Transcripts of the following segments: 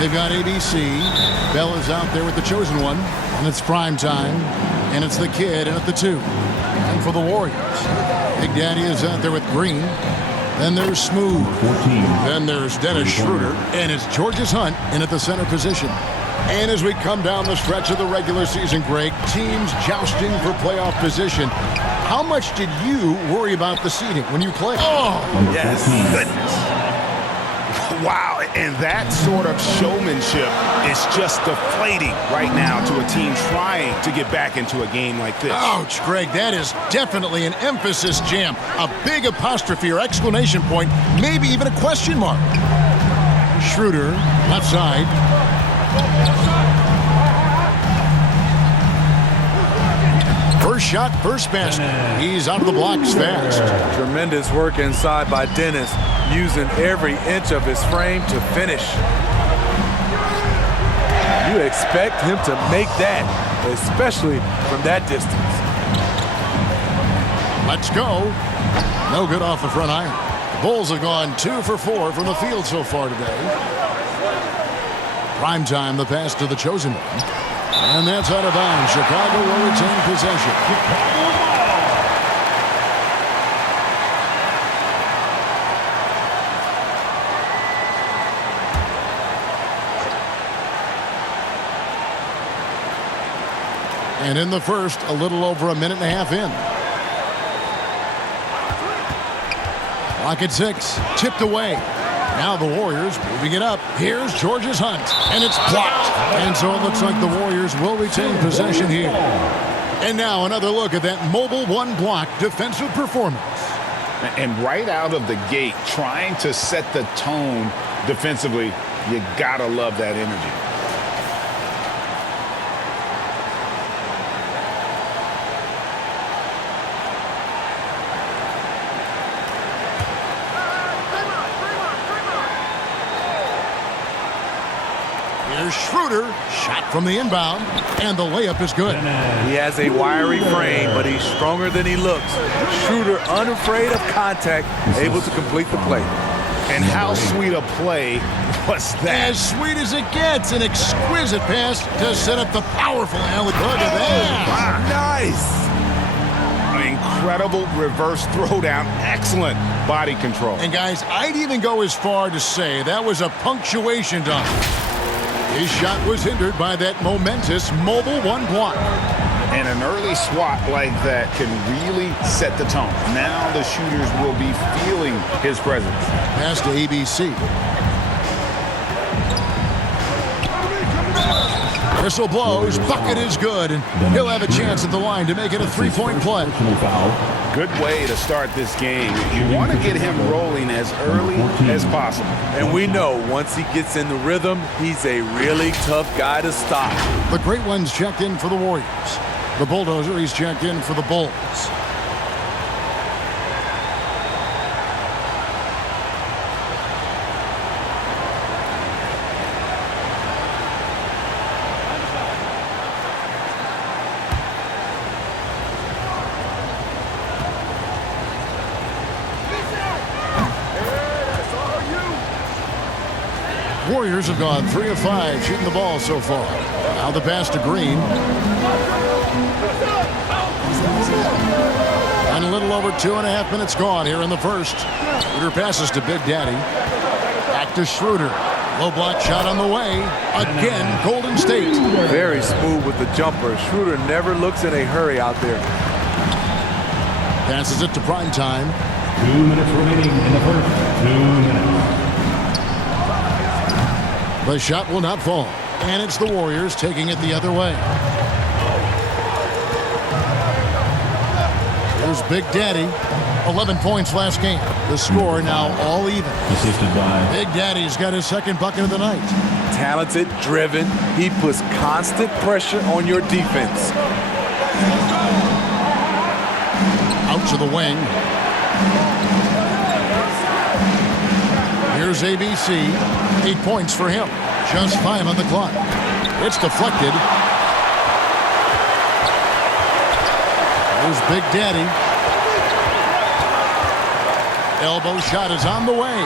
They've got ABC. Bell is out there with the chosen one. And it's prime time. And it's the kid in at the 2. And for the Warriors, Big Daddy is out there with Green. Then there's Smooth. 14. Then there's Dennis Schroeder. And it's Georges Hunt in at the center position. And as we come down the stretch of the regular season, Greg, teams jousting for playoff position. How much did you worry about the seeding when you played? Oh, yes. Goodness. Wow, and that sort of showmanship is just deflating right now to a team trying to get back into a game like this. Ouch, Greg, that is definitely an emphasis jam. A big apostrophe or exclamation point, maybe even a question mark. Schroeder, left side. First shot, first basket. He's out of the blocks fast. Tremendous work inside by Dennis, using every inch of his frame to finish. You expect him to make that, especially from that distance. Let's go. No good off the front iron. The Bulls have gone 2 for 4 from the field so far today. Prime time, the pass to the chosen one. And that's out of bounds. Chicago will retain possession. And in the first, a little over a minute and a half in. Clock at 6. Tipped away. Now the Warriors moving it up. Here's Georges Hunt. And it's blocked. And so it looks like the Warriors will retain possession here. And now another look at that mobile one-block defensive performance. And right out of the gate, trying to set the tone defensively, you gotta love that energy. Here's Schroeder, shot from the inbound, and the layup is good. He has a wiry frame, but he's stronger than he looks. Schroeder, unafraid of contact, able to complete the play. And how sweet a play was that? As sweet as it gets, an exquisite pass to set up the powerful alley. Look at that. Nice. An incredible reverse throwdown. Excellent body control. And guys, I'd even go as far to say that was a punctuation dunk. His shot was hindered by that momentous mobile one block. And an early swat like that can really set the tone. Now the shooters will be feeling his presence. Pass to ABC. Whistle blows. Bucket is good. And he'll have a chance at the line to make it a three-point play. Good way to start this game. You want to get him rolling as early as possible. And we know once he gets in the rhythm, he's a really tough guy to stop. The great one's checked in for the Warriors. The bulldozer, he's checked in for the Bulls. Warriors have gone 3 of 5 shooting the ball so far. Now the pass to Green. And a little over 2.5 minutes gone here in the first. Schroeder passes to Big Daddy. Back to Schroeder. Low block shot on the way. Again, Golden State. Very smooth with the jumper. Schroeder never looks in a hurry out there. Passes it to prime time. 2 minutes remaining in the first. 2 minutes. The shot will not fall. And it's the Warriors taking it the other way. Here's Big Daddy. 11 points last game. The score now all even. Assisted by Big Daddy's got his second bucket of the night. Talented, driven. He puts constant pressure on your defense. Out to the wing. Here's ABC. 8 points for him. Just 5 on the clock. It's deflected. Here's Big Daddy. Elbow shot is on the way.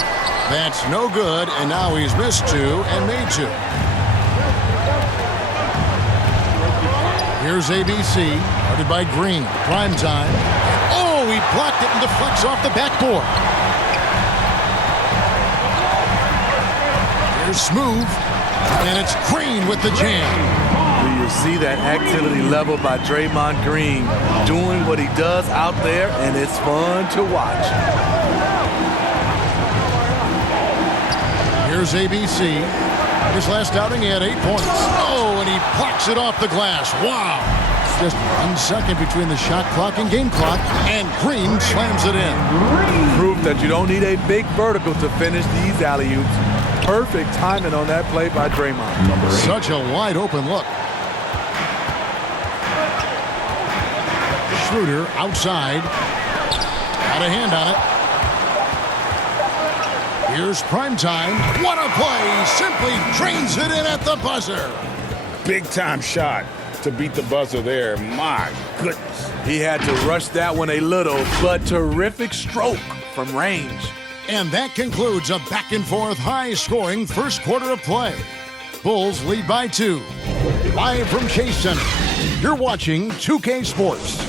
That's no good, and now he's missed 2 and made 2. Here's ABC, guarded by Green. Prime time. Oh, he blocked it and deflects off the backboard. Here's Smooth, and it's Green with the jam. Do you see that activity level by Draymond Green doing what he does out there, and it's fun to watch. Here's ABC. His last outing, he had 8 points. Oh, and he blocks it off the glass. Wow. Just 1 second between the shot clock and game clock, and Green slams it in. Proof that you don't need a big vertical to finish these alley-oops. Perfect timing on that play by Draymond. Such a wide open look. Schroeder outside. Got a hand on it. Here's prime time. What a play! Simply drains it in at the buzzer. Big time shot to beat the buzzer there. My goodness. He had to rush that one a little, but terrific stroke from range. And that concludes a back-and-forth, high-scoring first quarter of play. Bulls lead by 2. Live from Chase Center, you're watching 2K Sports.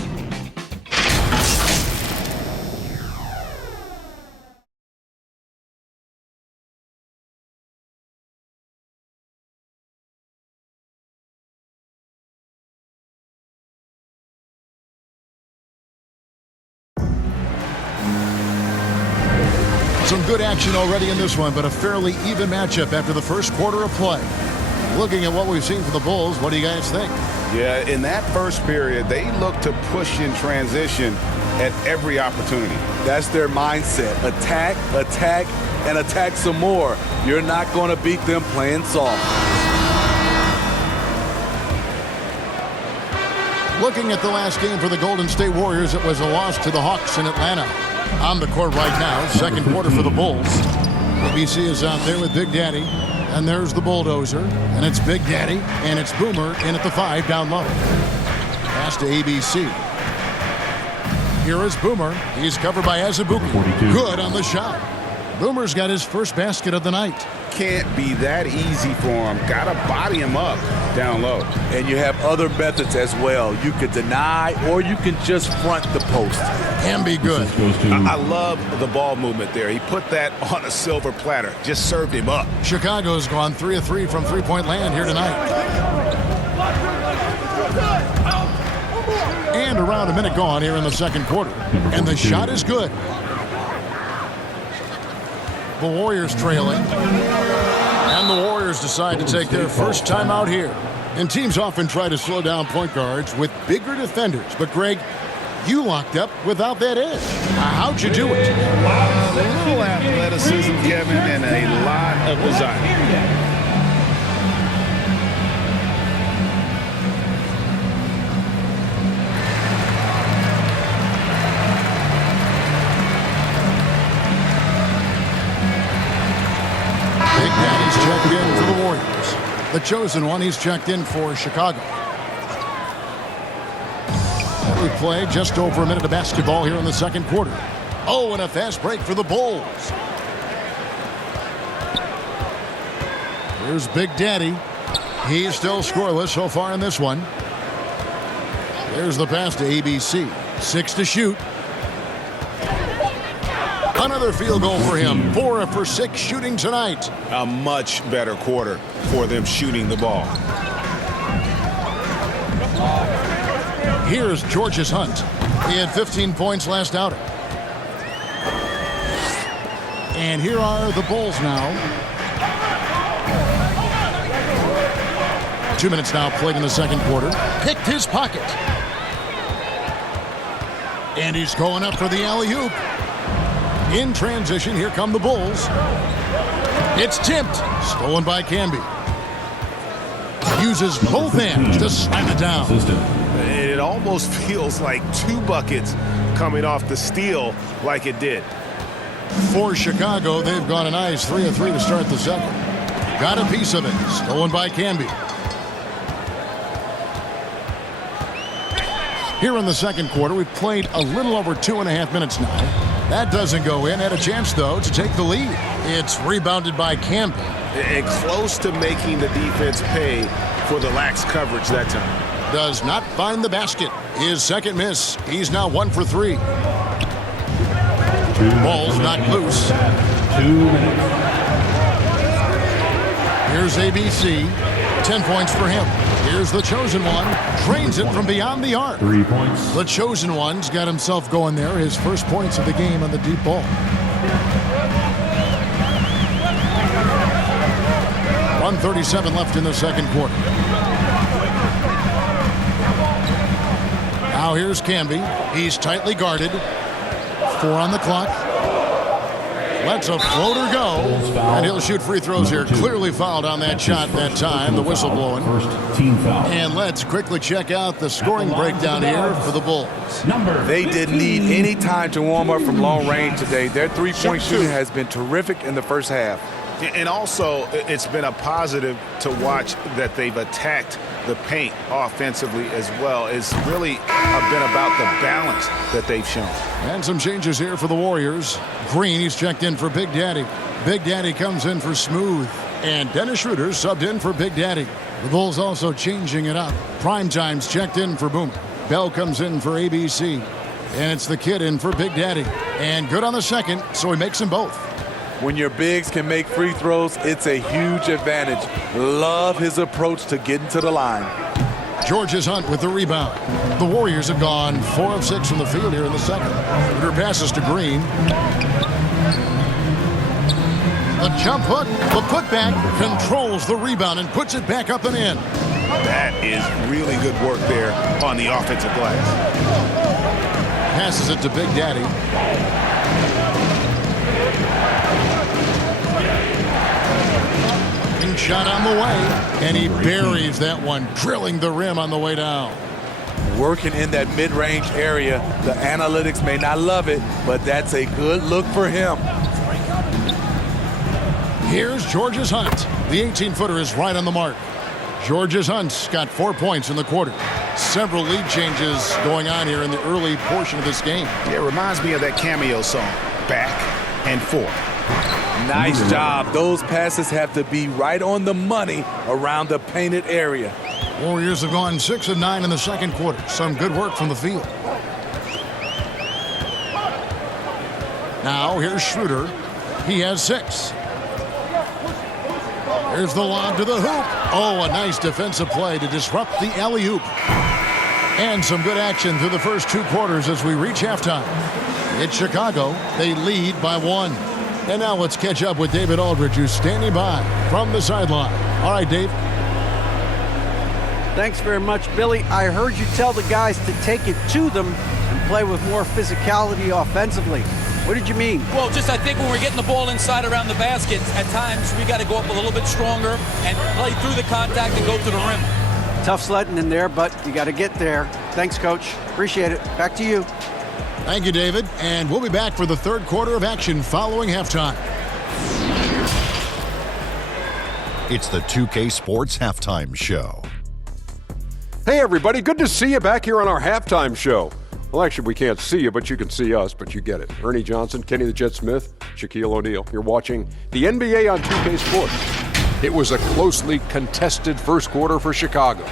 Some good action already in this one, but a fairly even matchup after the first quarter of play. Looking at what we've seen from the Bulls, what do you guys think? Yeah, in that first period, they looked to push in transition at every opportunity. That's their mindset. Attack, attack, and attack some more. You're not going to beat them playing soft. Looking at the last game for the Golden State Warriors, it was a loss to the Hawks in Atlanta. On the court right now, second quarter for the Bulls. ABC is out there with Big Daddy, and there's the bulldozer, and it's Big Daddy, and it's Boomer in at the 5 down low. Pass to ABC. Here is Boomer. He's covered by Azubuike. Good on the shot. Boomer's got his first basket of the night. Can't be that easy for him. Gotta body him up down low. And you have other methods as well. You could deny, or you can just front the post. Can be good. I love the ball movement there. He put that on a silver platter. Just served him up. Chicago's gone 3 of 3 from three-point land here tonight. And around a minute gone here in the second quarter. And the shot is good. The Warriors trailing. And the Warriors decide to take their first time out here. And teams often try to slow down point guards with bigger defenders. But, Greg, you locked up without that edge. How'd you do it? A little athleticism, Kevin, and a lot of desire. Checked in for the Warriors. The chosen one, he's checked in for Chicago. We play just over a minute of basketball here in the second quarter. Oh, and a fast break for the Bulls. Here's Big Daddy. He's still scoreless so far in this one. There's the pass to ABC. 6 to shoot. Another field goal for him. 4 for 6 shooting tonight. A much better quarter for them shooting the ball. Here's George's Hunt. He had 15 points last outing. And here are the Bulls now. 2 minutes now played in the second quarter. Picked his pocket. And he's going up for the alley-oop. In transition, here come the Bulls. It's tipped. Stolen by Camby. Uses both hands to slam it down. It almost feels like 2 buckets coming off the steal like it did. For Chicago, they've gone a nice 3 of 3 to start the second. Got a piece of it. Stolen by Camby. Here in the second quarter, we've played a little over 2.5 minutes now. That doesn't go in. Had a chance, though, to take the lead. It's rebounded by Campbell. And close to making the defense pay for the lax coverage that time. Does not find the basket. His second miss. He's now 1 for 3. Ball's knocked loose. 2 minutes. Here's ABC. 10 points for him. Here's the chosen one. Drains it from beyond the arc. 3 points. The chosen one's got himself going there. His first points of the game on the deep ball. 1:37 left in the second quarter. Now here's Camby. He's tightly guarded. 4 on the clock. Lets a floater go. And he'll shoot free throws here. Clearly fouled on that shot that time. The whistle blowing. First team foul. And let's quickly check out the scoring breakdown here for the Bulls. They didn't need any time to warm up from long range today. Their three-point shooting has been terrific in the first half. And also, it's been a positive to watch that they've attacked the paint offensively as well. It's really been about the balance that they've shown. And some changes here for the Warriors. Green, he's checked in for Big Daddy. Big Daddy comes in for Smooth. And Dennis Schroeder subbed in for Big Daddy. The Bulls also changing it up. Primetime's checked in for Boomer. Bell comes in for ABC. And it's the kid in for Big Daddy. And good on the second, so he makes them both. When your bigs can make free throws, it's a huge advantage. Love his approach to getting to the line. Georges Hunt with the rebound. The Warriors have gone 4 of 6 from the field here in the second. Schroeder passes to Green. The jump hook, the putback, controls the rebound and puts it back up and in. That is really good work there on the offensive glass. Passes it to Big Daddy. Shot on the way, and he buries that one, drilling the rim on the way down. Working in that mid-range area. The analytics may not love it, but that's a good look for him. Here's Georges Hunt. The 18-footer is right on the mark. Georges Hunt's got 4 points in the quarter. Several lead changes going on here in the early portion of this game. Yeah, it reminds me of that cameo song, Back and Forth. Nice job. Those passes have to be right on the money around the painted area. Warriors have gone 6 of 9 in the second quarter. Some good work from the field. Now here's Schroeder. He has 6. Here's the lob to the hoop. Oh, a nice defensive play to disrupt the alley-oop. And some good action through the first 2 quarters as we reach halftime. It's Chicago. They lead by 1. And now let's catch up with David Aldridge, who's standing by from the sideline. All right, Dave. Thanks very much, Billy. I heard you tell the guys to take it to them and play with more physicality offensively. What did you mean? Well, just I think when we're getting the ball inside around the basket, at times we got to go up a little bit stronger and play through the contact and go to the rim. Tough sledding in there, but you got to get there. Thanks, Coach. Appreciate it. Back to you. Thank you, David. And we'll be back for the third quarter of action following halftime. It's the 2K Sports Halftime Show. Hey, everybody. Good to see you back here on our halftime show. Well, actually, we can't see you, but you can see us, but you get it. Ernie Johnson, Kenny the Jet Smith, Shaquille O'Neal. You're watching the NBA on 2K Sports. It was a closely contested first quarter for Chicago.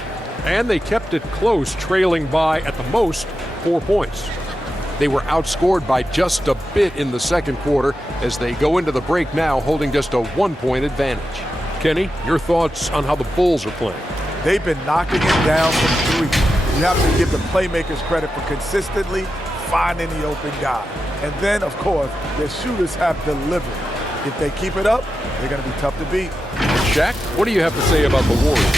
And they kept it close, trailing by, at the most, 4 points. They were outscored by just a bit in the second quarter as they go into the break now holding just a 1-point advantage. Kenny, your thoughts on how the Bulls are playing? They've been knocking it down from 3. You have to give the playmakers credit for consistently finding the open guy. And then, of course, their shooters have delivered. If they keep it up, they're going to be tough to beat. Shaq, what do you have to say about the Warriors?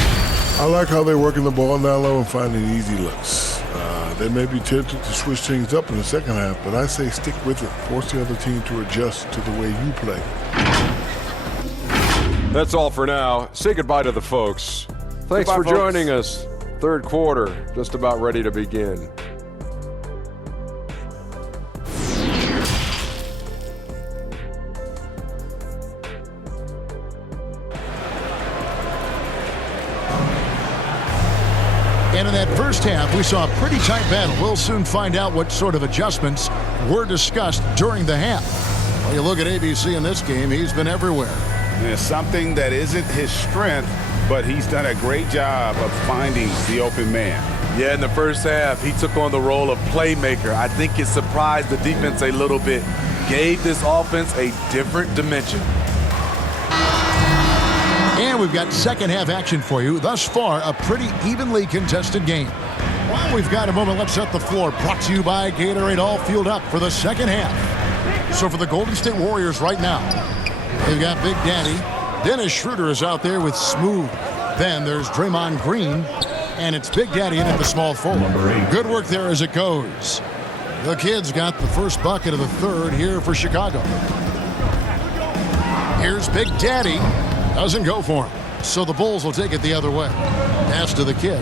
I like how they're working the ball down low and finding easy looks. They may be tempted to switch things up in the second half, but I say stick with it. Force the other team to adjust to the way you play. That's all for now. Say goodbye to the folks. Thanks for joining us. Third quarter, just about ready to begin. And in that first half, we saw a pretty tight battle. We'll soon find out what sort of adjustments were discussed during the half. Well, you look at ABC in this game, he's been everywhere. There's something that isn't his strength, but he's done a great job of finding the open man. Yeah, in the first half, he took on the role of playmaker. I think it surprised the defense a little bit. Gave this offense a different dimension. And we've got second half action for you. Thus far, a pretty evenly contested game. While we've got a moment, let's set the floor. Brought to you by Gatorade, all fueled up for the second half. So for the Golden State Warriors right now, they've got Big Daddy. Dennis Schroeder is out there with Smooth. Then there's Draymond Green. And it's Big Daddy in at the small forward. Good work there as it goes. The Kids got the first bucket of the third here for Chicago. Here's Big Daddy. Doesn't go for him. So the Bulls will take it the other way. Pass to the Kid.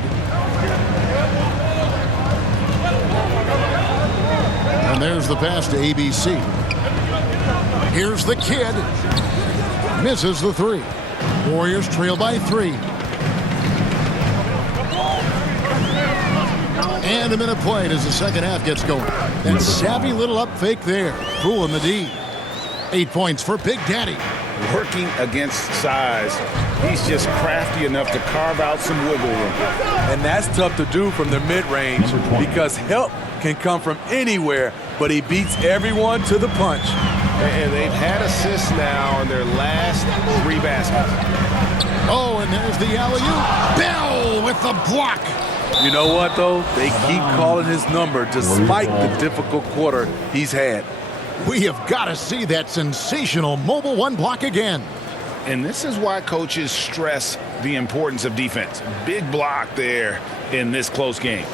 And there's the pass to ABC. Here's the Kid. Misses the three. Warriors trail by 3. And a minute played as the second half gets going. That savvy little up fake there. Fooling the D. 8 points for Big Daddy. Working against size, he's just crafty enough to carve out some wiggle room. And that's tough to do from the mid-range because help can come from anywhere, but he beats everyone to the punch. And they've had assists now on their last 3 baskets. Oh, and there's the alley-oop. Bell with the block. You know what, though? They keep calling his number despite the difficult quarter he's had. We have got to see that sensational mobile one block again. And this is why coaches stress the importance of defense. Big block there in this close game.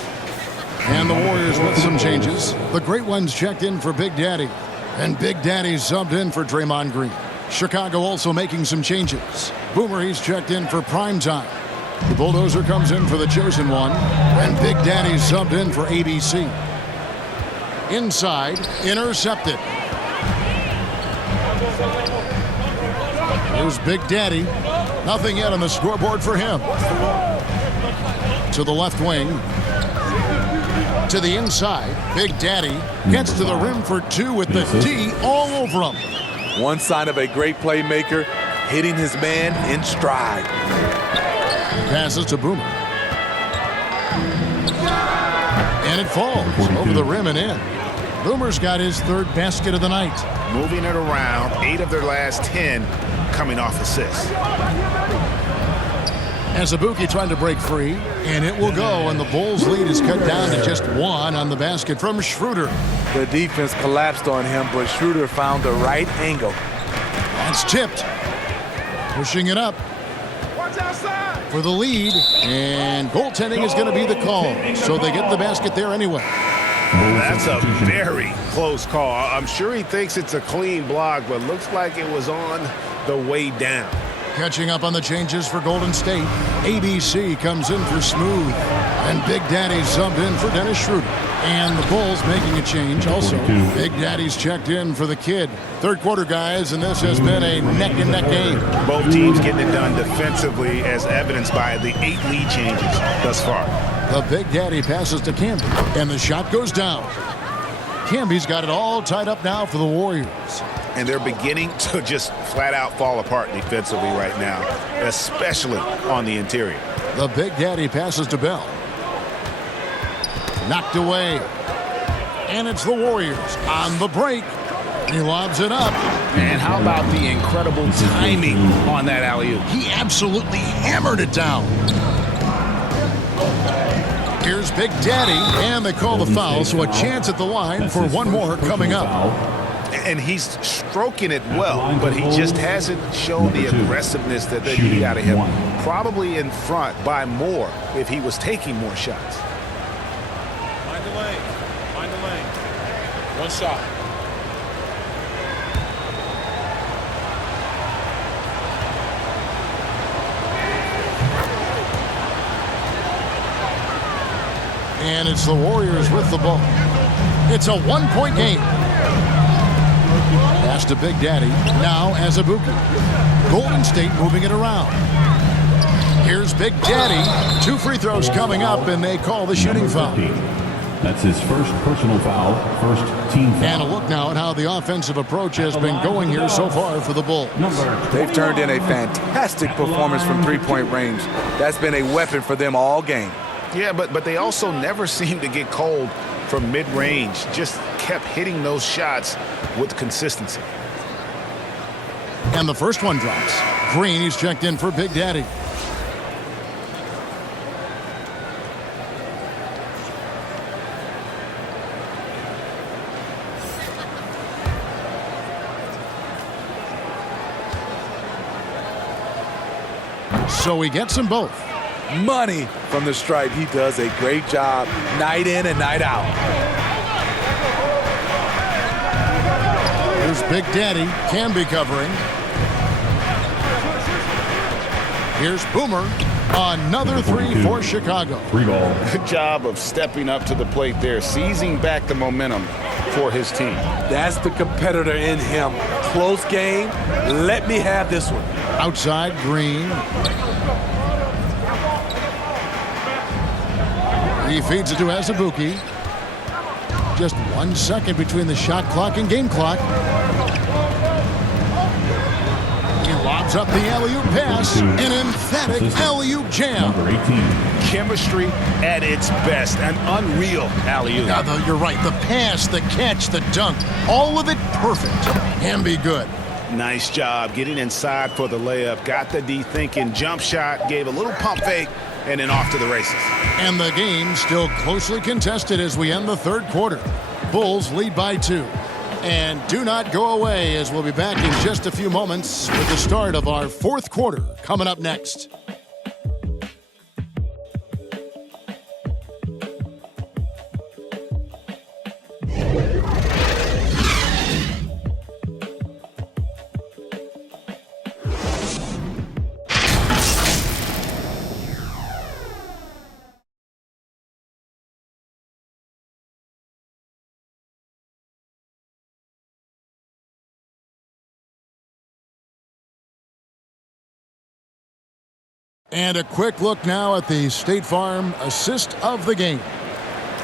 And the Warriors with some changes. The great ones checked in for Big Daddy. And Big Daddy subbed in for Draymond Green. Chicago also making some changes. Boomer, he's checked in for primetime. The Bulldozer comes in for the chosen one. And Big Daddy subbed in for ABC. Inside, intercepted. Here's Big Daddy. Nothing yet on the scoreboard for him. To the left wing. To the inside. Big Daddy gets to the rim for 2 with the D all over him. One sign of a great playmaker, hitting his man in stride. Passes to Boomer. And it falls over the rim and in. Boomer's got his 3rd basket of the night. Moving it around, 8 of their last 10 coming off assists. Azubuike trying to break free, and it will go, and the Bulls' lead is cut down to just 1 on the basket from Schroeder. The defense collapsed on him, but Schroeder found the right angle. That's tipped. Pushing it up for the lead, and goaltending is going to be the call, so they get the basket there anyway. That's a very close call. I'm sure he thinks it's a clean block, but looks like it was on the way down. Catching up on the changes for Golden State. ABC comes in for Smooth, and Big Daddy subbed in for Dennis Schroeder. And the Bulls making a change also. Big Daddy's checked in for the Kid. 3rd quarter, guys, and this has been a neck-and-neck game. Both teams getting it done defensively, as evidenced by the 8 lead changes thus far. The Big Daddy passes to Camby, and the shot goes down. Camby's got it all tied up now for the Warriors. And they're beginning to just flat-out fall apart defensively right now, especially on the interior. The Big Daddy passes to Bell. Knocked away. And it's the Warriors on the break. He lobs it up. And how about the incredible timing on that alley-oop? He absolutely hammered it down. Here's Big Daddy, and they call the foul, so a chance at the line for one more coming up. And he's stroking it well, but he just hasn't shown the aggressiveness that they need out of him. Probably in front by more if he was taking more shots. Find the lane. Find the lane. One shot. And it's the Warriors with the ball. It's a 1-point game. Pass to Big Daddy. Now Azubuike. Golden State moving it around. Here's Big Daddy. 2 free throws coming up, and they call the shooting foul. That's his first personal foul, first team foul. And a look now at how the offensive approach has been going here so far for the Bulls. They've turned in a fantastic performance from three-point range. That's been a weapon for them all game. Yeah, but they also never seem to get cold from mid-range. Just kept hitting those shots with consistency. And the first one drops. Green, he's checked in for Big Daddy. So he gets them both. Money from the stripe. He does a great job night in and night out. Here's Big Daddy. Can be covering. Here's Boomer. Another three for Chicago. Free ball. Good job of stepping up to the plate there, seizing back the momentum for his team. That's the competitor in him. Close game. Let me have this one. Outside, Green. He feeds it to Azubuike. Just 1 second between the shot clock and game clock. He lobs up the alley-oop pass. An emphatic alley-oop jam. Number 18. Chemistry at its best. An unreal alley-oop. Yeah, you're right. The pass, the catch, the dunk. All of it perfect. Can be good. Nice job getting inside for the layup. Got the D thinking. Jump shot. Gave a little pump fake. And then off to the races. And the game still closely contested as we end the third quarter. Bulls lead by 2. And do not go away, as we'll be back in just a few moments with the start of our fourth quarter coming up next. And a quick look now at the State Farm assist of the game.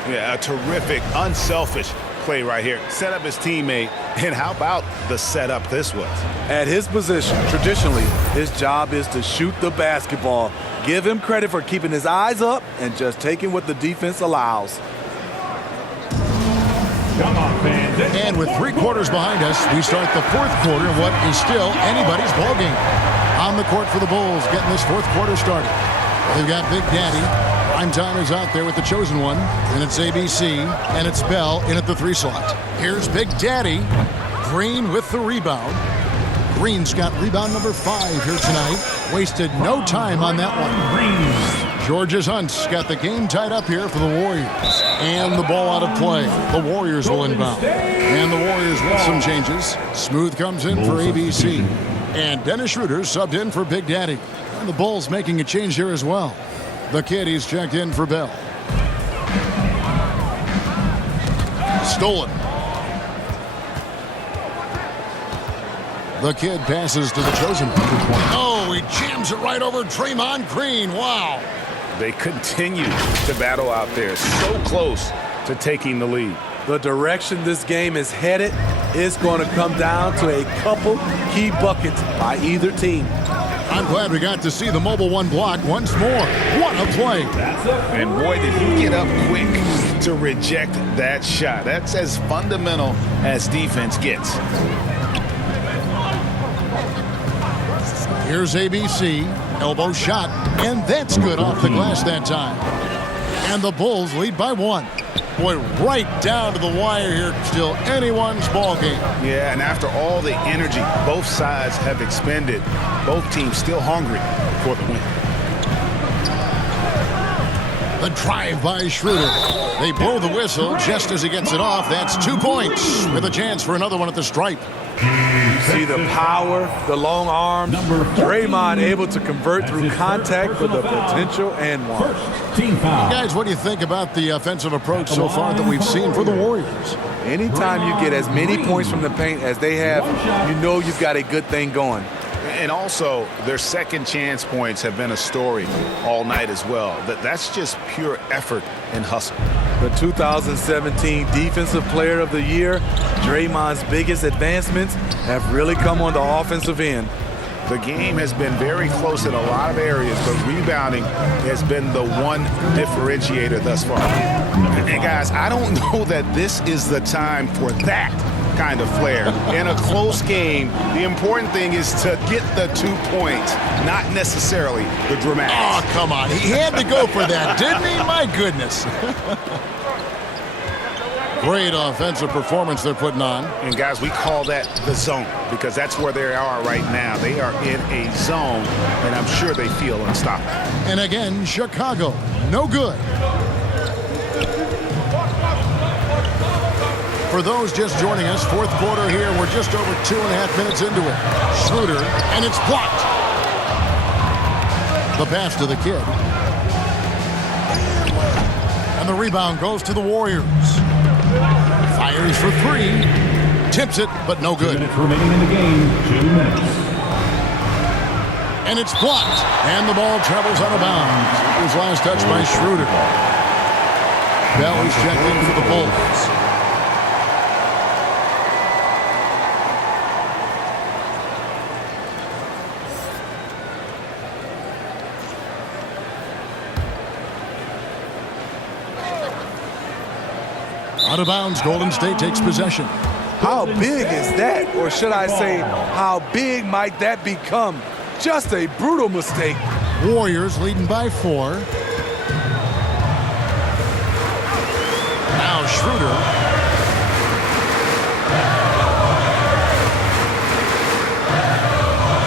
Yeah, a terrific, unselfish play right here. Set up his teammate, and how about the setup this was? At his position, traditionally, his job is to shoot the basketball. Give him credit for keeping his eyes up and just taking what the defense allows. Come on, fans. And with 3 quarters behind us, we start the fourth quarter of what is still anybody's ballgame. On the court for the Bulls, getting this fourth quarter started. They've got Big Daddy. Prime time is out there with the chosen one. And it's ABC, and it's Bell in at the 3 slot. Here's Big Daddy. Green with the rebound. Green's got rebound number 5 here tonight. Wasted no time on that one. George's Hunt's got the game tied up here for the Warriors. And the ball out of play. The Warriors will inbound. And the Warriors with some changes. Smooth comes in for ABC. And Dennis Schroeder subbed in for Big Daddy. And the Bulls making a change here as well. The kid, he's checked in for Bell. Stolen. The kid passes to the chosen one. Oh, he jams it right over Draymond Green. Wow. They continue to battle out there. So close to taking the lead. The direction this game is headed is going to come down to a couple key buckets by either team. I'm glad we got to see the mobile one block once more. What a play. And boy, did he get up quick to reject that shot. That's as fundamental as defense gets. Here's ABC. Elbow shot. And that's good off the glass that time. And the Bulls lead by 1. Boy, right down to the wire here. Still anyone's ball game. Yeah, and after all the energy both sides have expended, both teams still hungry for the win. The drive by Schroeder. They blow the whistle just as he gets it off. That's 2 points with a chance for another one at the stripe. You see the power, the long arms. Draymond able to convert through contact for the potential and one. Guys, what do you think about the offensive approach so far that we've seen for the Warriors? Anytime you get as many points from the paint as they have, you know you've got a good thing going. And also, their second chance points have been a story all night as well. That's just pure effort and hustle. The 2017 Defensive Player of the Year, Draymond's biggest advancements have really come on the offensive end. The game has been very close in a lot of areas, but rebounding has been the one differentiator thus far. And guys, I don't know that this is the time for that kind of flair. In a close game, the important thing is to get the 2 points, not necessarily the dramatics. Oh, come on. He had to go for that, didn't he? My goodness. Great offensive performance they're putting on. And guys, we call that the zone because that's where they are right now. They are in a zone, and I'm sure they feel unstoppable. And again, Chicago, no good. For those just joining us, fourth quarter here, we're just over 2.5 minutes into it. Schroeder, and it's blocked. The pass to the kid. And the rebound goes to the Warriors. Fires for three. Tips it, but no good. 2 minutes remaining in the game. 2 minutes. And it's blocked. And the ball travels out of bounds. It was last touched by Schroeder. Bell is checked in for the Bulls. Out of bounds, Golden State takes possession. How big is that? Or should I say, how big might that become? Just a brutal mistake. Warriors leading by 4. Now Schroeder.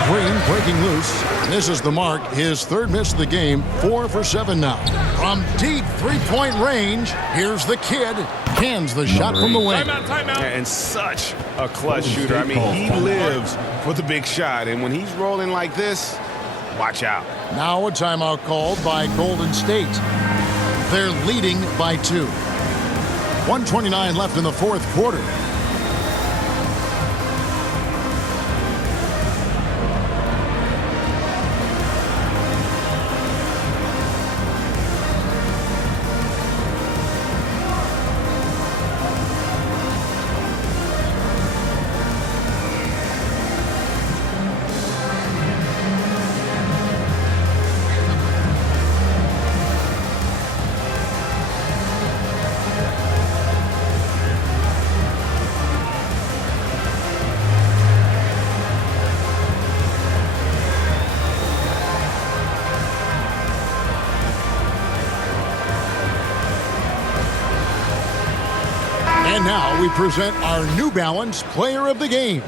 Green breaking loose. This is the mark. His third miss of the game. 4 for 7 now. From deep three-point range, here's the kid. Cans the shot from the wing. And such a clutch shooter. I mean, he lives for the big shot. And when he's rolling like this, watch out. Now a timeout called by Golden State. They're leading by 2. 1:29 left in the fourth quarter. And now we present our New Balance Player of the Game,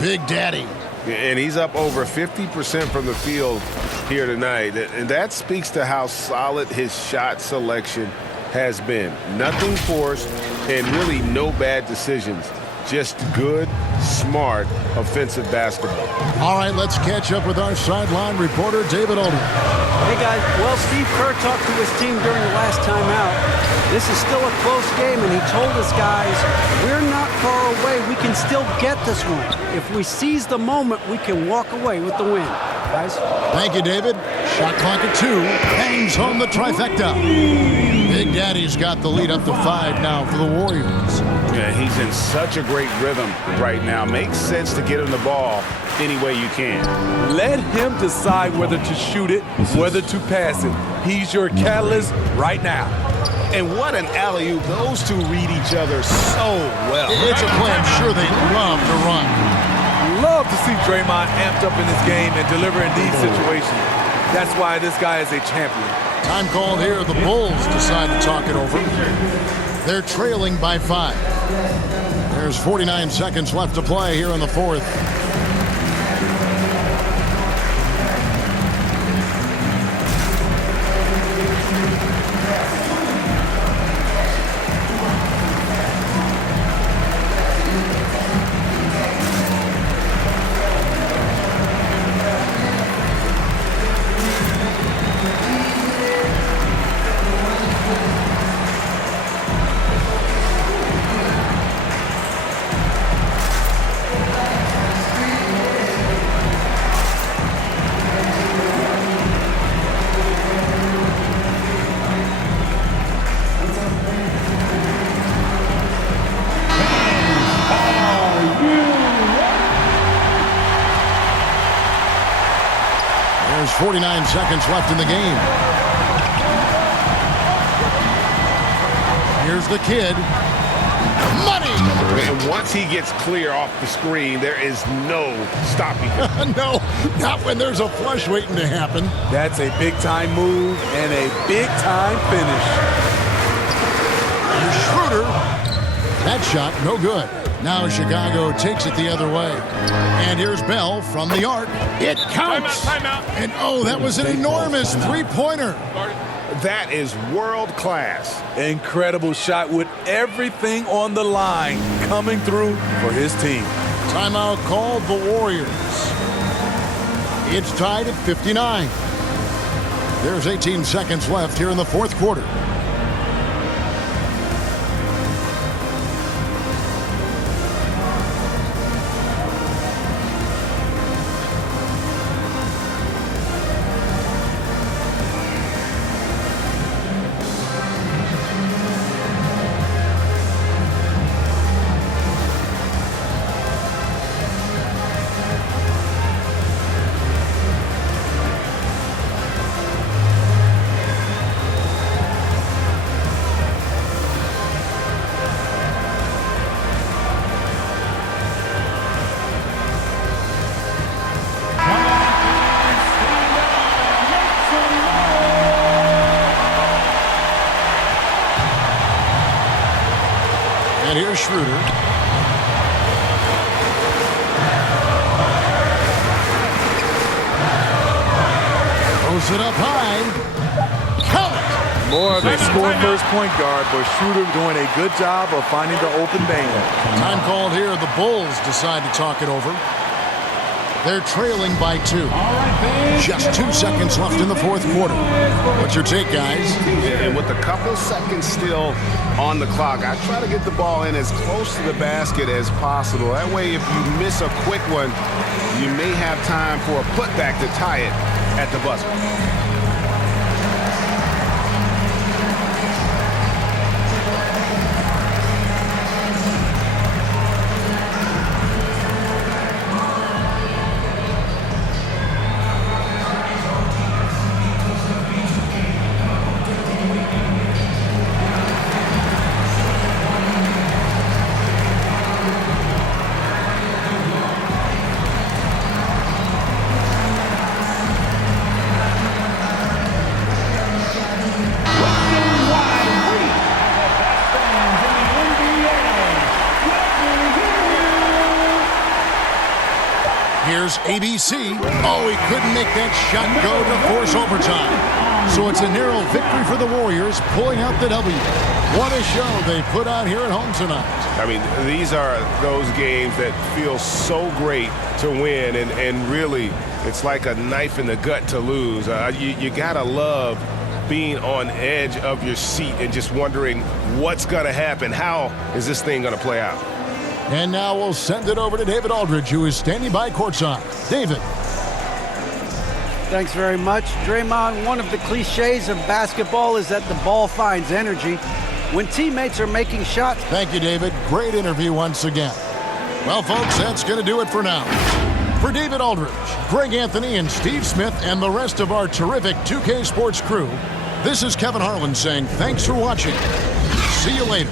Big Daddy. And he's up over 50% from the field here tonight. And that speaks to how solid his shot selection has been. Nothing forced and really no bad decisions. Just good, smart, offensive basketball. All right, let's catch up with our sideline reporter, David Aldridge. Hey, guys. Well, Steve Kerr talked to his team during the last time out. This is still a close game, and he told us, guys, we're not far away. We can still get this one. If we seize the moment, we can walk away with the win. Guys? Thank you, David. Shot clock at 2. Hangs home the trifecta. Big Daddy's got the lead up to 5 now for the Warriors. Yeah, he's in such a great rhythm right now. Makes sense to get him the ball any way you can. Let him decide whether to shoot it, whether to pass it. He's your catalyst right now. And what an alley-oop. Those two read each other so well. It's a play I'm sure they love to run. Love to see Draymond amped up in this game and deliver in these situations. That's why this guy is a champion. Time called here. The Bulls decide to talk it over. They're trailing by 5. There's 49 seconds left to play here in the fourth. 9 seconds left in the game. Here's the kid. Money! And once he gets clear off the screen, there is no stopping him. No, not when there's a flush waiting to happen. That's a big-time move and a big-time finish. Here's Schroeder. That shot, no good. Now Chicago takes it the other way. And here's Bell from the arc. It counts. Timeout. And that was an enormous three-pointer. That is world class. Incredible shot with everything on the line coming through for his team. Timeout called the Warriors. It's tied at 59. There's 18 seconds left here in the fourth quarter. And here's Schroeder. Throws it up high. Count it! More of a scoring first point guard, but Schroeder doing a good job of finding the open man. Time called here. The Bulls decide to talk it over. They're trailing by 2. Just 2 seconds left in the fourth quarter. What's your take, guys? And with a couple seconds still on the clock, I try to get the ball in as close to the basket as possible. That way, if you miss a quick one, you may have time for a putback to tie it at the buzzer. Here's ABC. Oh, he couldn't make that shot go to force overtime. So it's a narrow victory for the Warriors, pulling out the W. What a show they put on here at home tonight. I mean, these are those games that feel so great to win, and really, it's like a knife in the gut to lose. You gotta love being on edge of your seat and just wondering what's gonna happen. How is this thing gonna play out? And now we'll send it over to David Aldridge, who is standing by courtside. David. Thanks very much. Draymond, one of the cliches of basketball is that the ball finds energy when teammates are making shots. Thank you, David. Great interview once again. Well, folks, that's going to do it for now. For David Aldridge, Greg Anthony, and Steve Smith, and the rest of our terrific 2K Sports crew, this is Kevin Harlan saying thanks for watching. See you later.